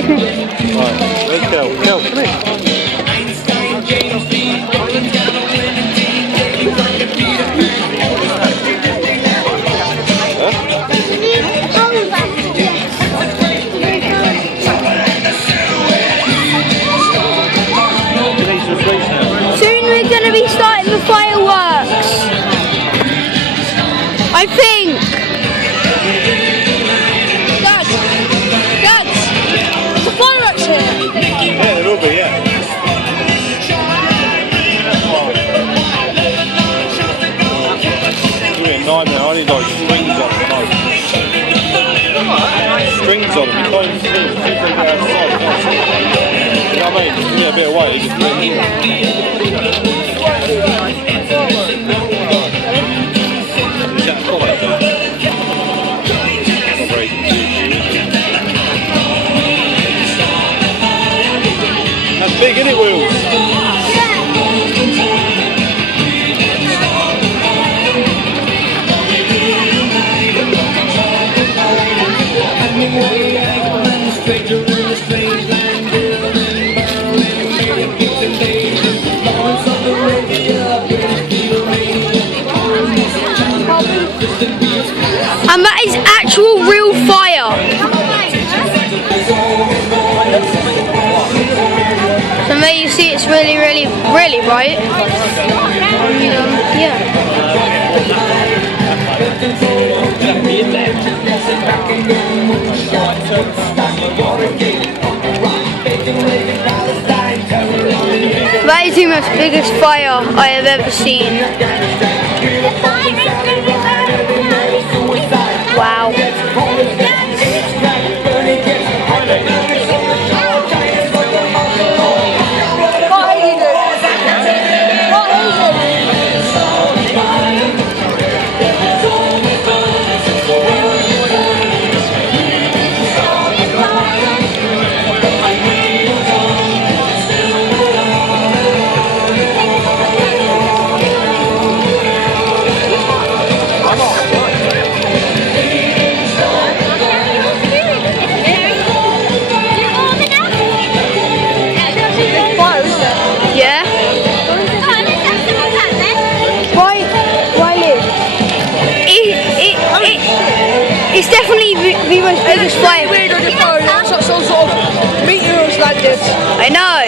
Where's Kel? Kel, come here. Soon we're going to be starting the fireworks, I think. Dad, the fireworks here. Yeah, there will be, yeah. It's going to be a nightmare. I need like strings on them. Strings on them. You can't even see them. People go outside. You know what I mean? Yeah, a bit away. You can That's big, isn't it, Wheels? And that is actual real fire. So there you see it's really bright. Yeah. That is the most biggest fire I have ever seen. Wow. It's definitely the most biggest fire. It's weird on your phone, it's like some sort of meteors like this. I know.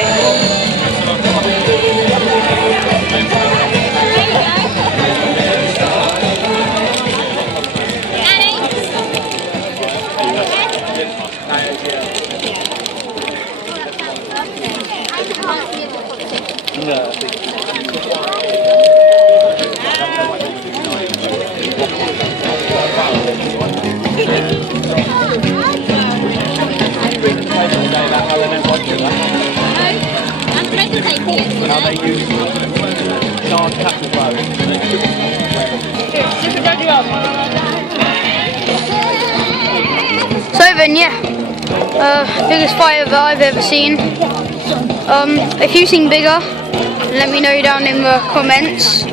So then, yeah, biggest fire that I've ever seen. If you've seen bigger, let me know down in the comments.